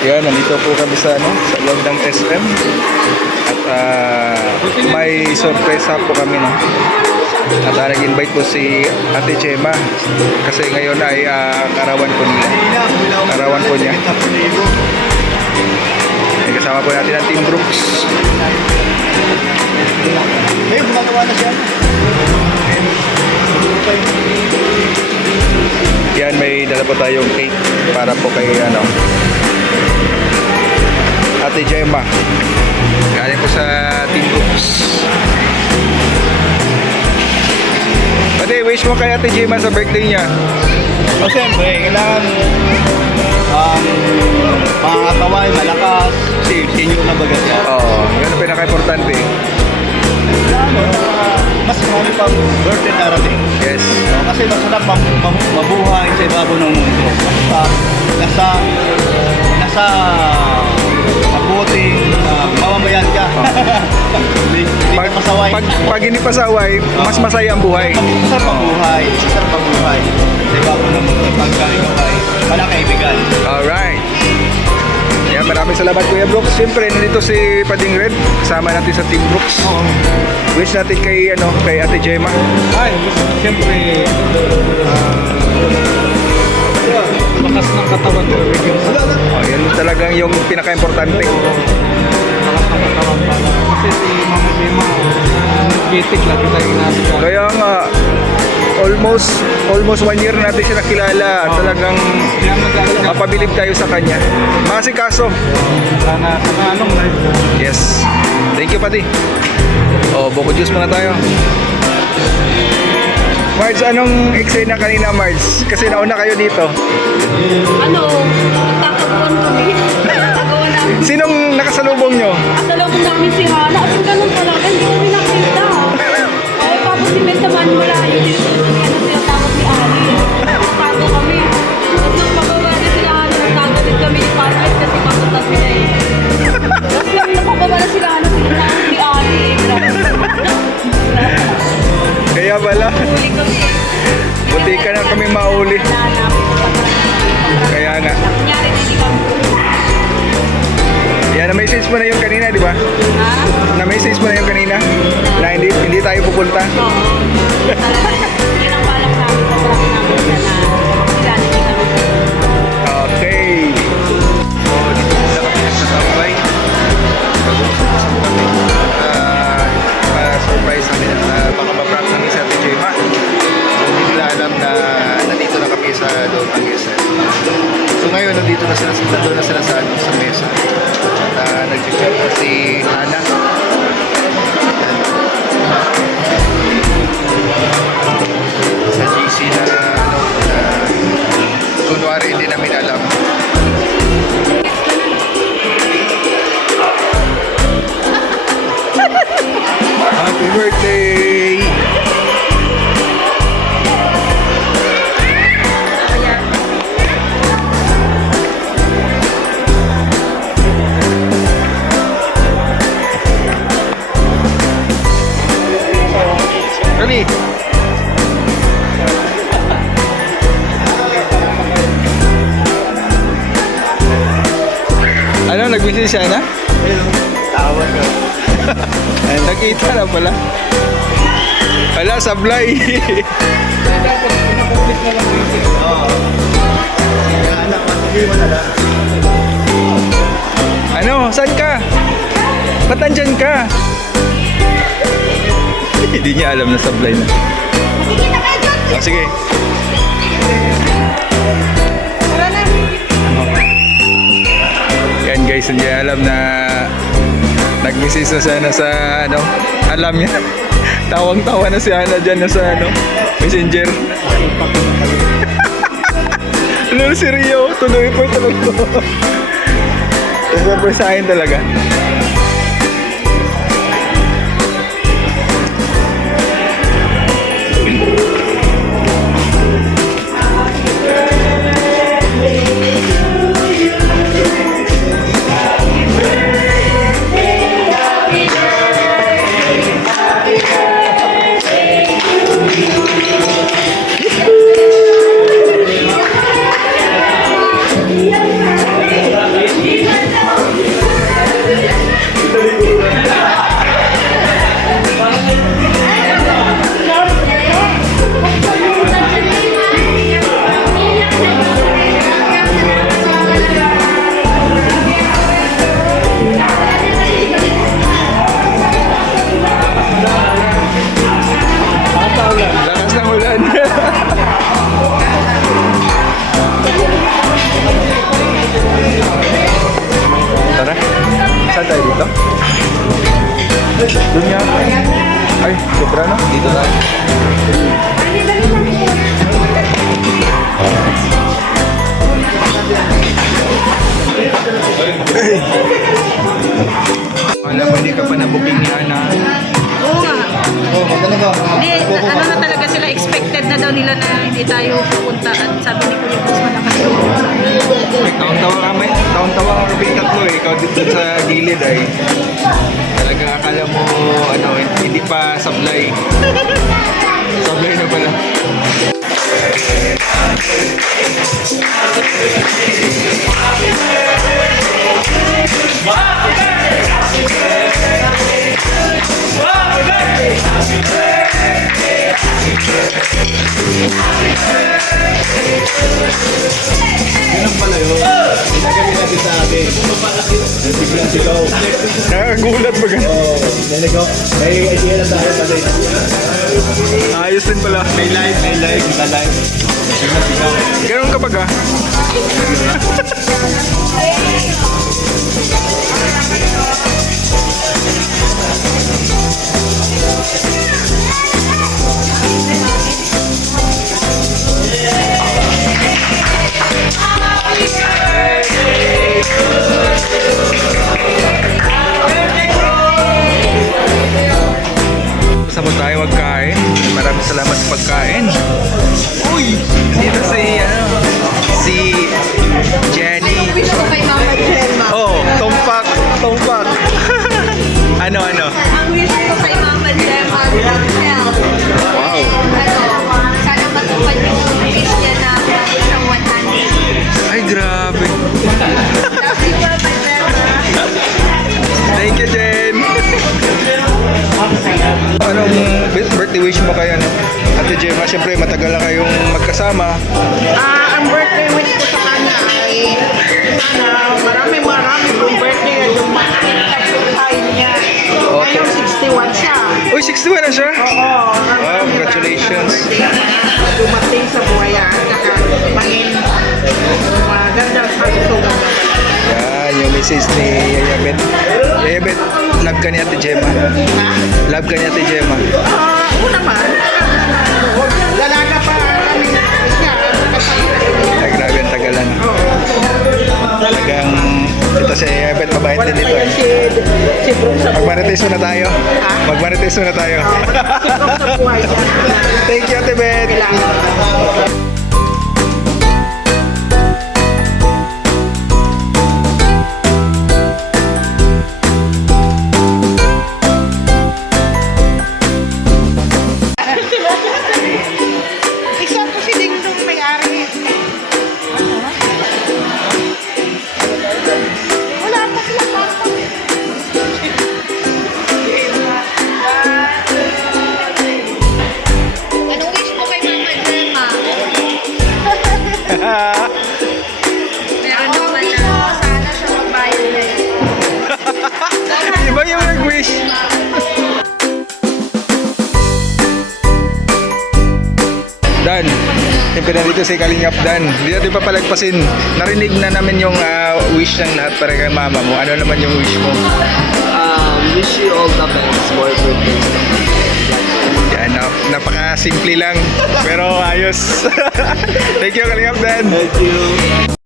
Yan, nandito po kami sa sa loob ng SM. At may sorpresa po kami, no. At nag-invite po si Ate Chema kasi ngayon ay karawan po nila. Karawan po niya. Ay, kasama po natin ang Team Brooks. Ngayon, gumagawa na siya. Yan, may dala po tayong cake para po kay Ate Gemma. Galing po sa Team Brooks. Pwede, wish mo kay Ate Gemma sa birthday niya. O siyempre, kailangan makakataway, malakas, kasi senior na baga siya. Oo, yun ang pinaka-importante. Mas marami pang birthday darating. Yes. Kasi masarap mabuhay sa ibabaw ng mundo. Basta nasa mabuting mamamayan ka. Hindi ka pasaway. Pag hindi pasaway, mas masaya ang buhay. Masarap ang buhay. Masarap ang buhay. Sa ibabaw ng mundo. Pagka ikaw ay wala kaibigan. Alright. Yan, maraming salamat Kuya Brooks. Siyempre, nandito si Pading Red. Kasama natin sa Team Brooks. Oo. Wish natin kay Ate Gemma. Ay, siyempre, lakas ng katawan ko. Oh, yan talagang yung pinaka-importante. Lakas ng katawan pala. Kasi si Mama Gemma, energetic lagi tayo natin. Kaya nga, almost 1 year natin siya nakilala. At talagang mapabilib tayo sa kanya. Masikaso. Sana anong live ko. Yes. Thank you, Pati. Oh, buko juice muna tayo. Marge, anong eksena kanina, Marge? Kasi nauna kayo dito. Nagtataguan kami. Nagtataguan namin. Sinong nakasalubong nyo? Kasalubong namin si Hana. As in, ganun talaga. Hindi kami nakita. Ay, tapos si Beth naman wala yun. Tinatawag ni Ali. Nagtago kami. Tapos nung pababa na sila Hana, nagtago din kami ni Parlet kasi papunta sila eh. Tapos nung napababa na sila Hana, tinatawag ni Ali. Kaya pala, Huli kami eh. buti ka na kami mauli. Kaya nga. Nangyari na hindi kami. Yan, na-message mo na yung kanina, di ba? Ha? Na-message mo na yung kanina? Na hindi tayo pupunta? Oo. Yun ang balak namin. Sobrang namin na sila hindi kami. Okay. So, dito na kami nagsasabay. Surprise namin at baka ma-prank namin sa Ate Gemma. So, hindi nila alam na nandito na kami sa loob ng SM. So, ngayon, nandito na sila sa mesa. At nag-check na si Hana. Sa GC na kunwari hindi namin alam. Happy birthday! Ready? Ano, nag-message siya na? Tawag ko. Ay, nakita na pala. Wala, sablay. Dapat pinapublic na lang yung Oo. Kaya anak, hindi mo na lang. Ano, saan ka? Ba't nandyan ka? Hindi niya alam na sablay na. Oh, sige. Yan guys, hindi niya alam na nag-message na sana sa alam niya. Tawang-tawa na si Hana dyan na sa messenger. Ano si Rio? Tuloy po ito. Surprise sa akin talaga. sobra, no? Dito tayo. Dali, dali na. Wala mo, hindi ka pa na-booking ni Ana. Oo nga. Oh, talaga. Hindi, ano na talaga sila, expected na daw nila na hindi tayo pupunta at sabi ni Kuya Boss malakas yung Taon-tawa kami, taon-tawa kami tatlo eh. Ikaw dito sa gilid ay talaga akala mo ano, hindi pa sablay. Sablay na pala. Ganun pala yun. Ginagabi natin sa akin. Biglang sigaw. Nakagulat ba ganun? Oo. Naligaw. May idea na tayo kasi. Ayos din pala. May live. Kita live. Biglang sigaw. Ganun kapag ah. Saan po tayo magkain? Maraming salamat sa pagkain. Uy! Dito si Jenny. wish ko kay Mama Gemma. Oh, tumpak. Ano? Ang wish ko kay Mama Gemma, long health. Wow. Sana matupad yung wish niya na isang 100. Ay, grabe. Love you, Mama Gemma. Thank you, Jen. Anong birthday wish mo kay Ate Gemma? Siyempre, matagal na kayong magkasama. Ang birthday wish ko sa kanya ay sana marami pong birthday at yung makikita yung sign niya. Ngayon 61 siya. Uy, 61 na siya? Oo. Wow, congratulations. Dumating sa buhay at saka mangin magandang kalusugan. Yan, yung message ni Yaya Beth. Yaya Beth, love ka ni Ate Gemma. Love ka ni Ate Gemma. Oo naman. Dalaga pa kami siya. Ay, grabe ang tagalan. Talagang ito si Yaya Beth, mabait Wala din pa dito. yan si Brooke sa buhay. Magmarites muna tayo. Magmarites muna tayo. Si Brooke sa buhay niya. Thank you, Ate Beth. Kailangan. Isa po si Dingdong may-ari. Wala pa sila papa. Anong wish mo kay Mama Gemma? Meron naman na sana siya magbayad na yun. Iba yung nag-wish. Dan, siyempre nandito si Kalingap Dan. Hindi natin papalagpasin. Narinig na namin yung wish ng lahat para kay mama mo. Ano naman yung wish mo? Wish you all the best for birthday. Yan, napaka-simple lang. Pero ayos. Thank you, Kalingap Dan. Thank you.